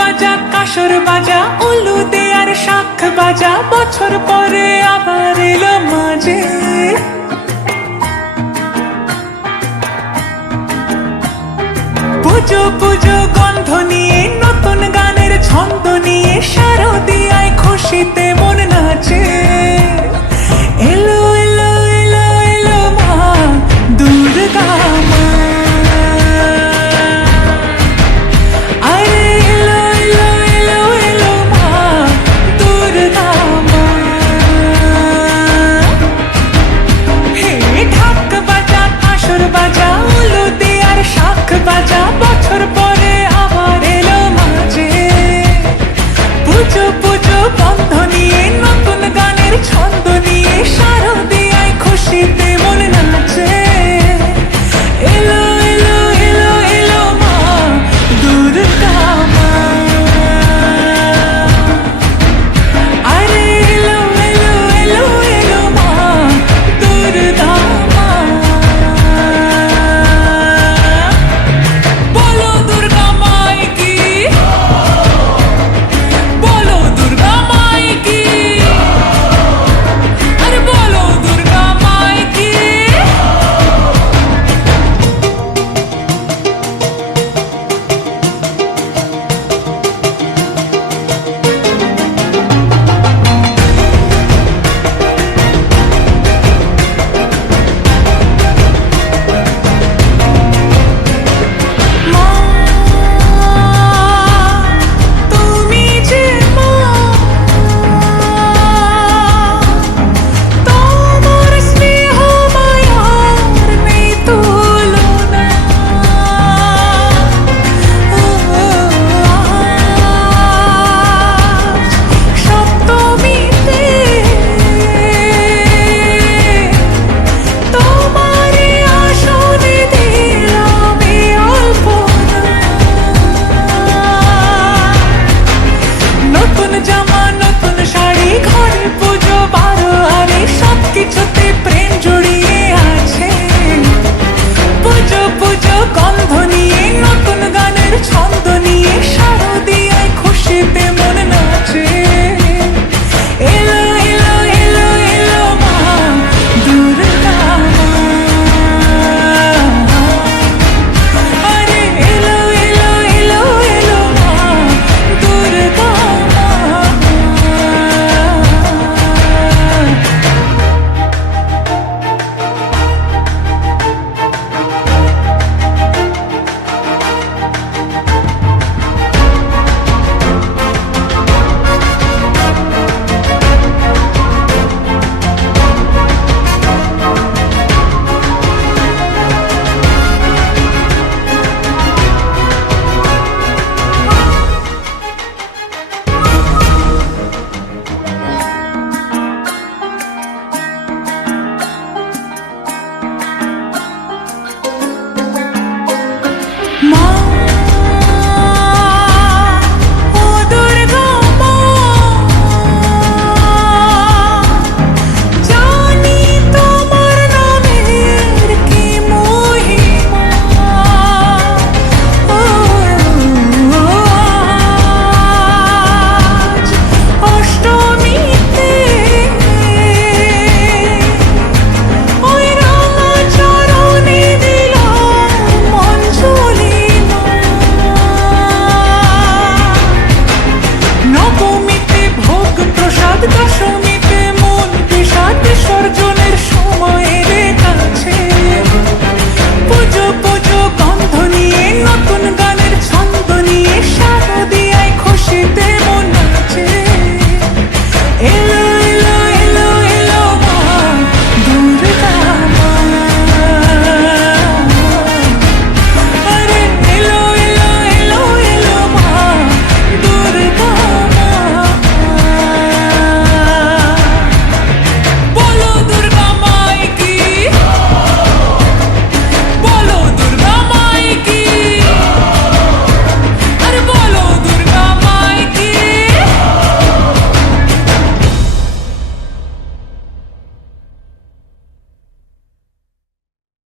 বাজা কাসর বাজা উলু দে আর শাখ বাজা, বছর পরে আবার এলো মাঝে। পুজো পুজো গন্ধ নিয়ে নতুন গানের ছন্দ নিয়ে শারদিয়ায় খুশিতে মন নাচে। এলো এলো এলো এলো মা দুর্গা মা, আরে এলো এলো এলো এলো মা দুর্গা মা। হে ঢাক বাজা কাসর বাজা উলু দে আর শাখ বাজা, বছর পরে আবার এলো মাঝে। পুজো পুজো বন্ধ নিয়ে নতুন গানের ছন্দ নিয়ে শারদিয়ায় খুশিতে মন নাচে। এলো এলো এলো এলো মা দুর্গা মা, আরে এলো এলো এলো এলো মা দুর্গা মা। বলো দুর্গা মাই কি, বলো দুর্গা মাই কি, আরে বলো দুর্গা মাই কি। মা তুমি যে মা, তোমার স্নেহ মায়ার নেই তুলনা। সপ্তমীতে তোমারে আসনে দিলাম এই অল্পনা। নতুন জামা নতুন শাড়ি ঘরে পুজো বারো আরে সবকিছুতে প্রেম জড়িয়ে আছে। পুজো পুজো গন্ধ নিয়ে নতুন গানের ছন্দ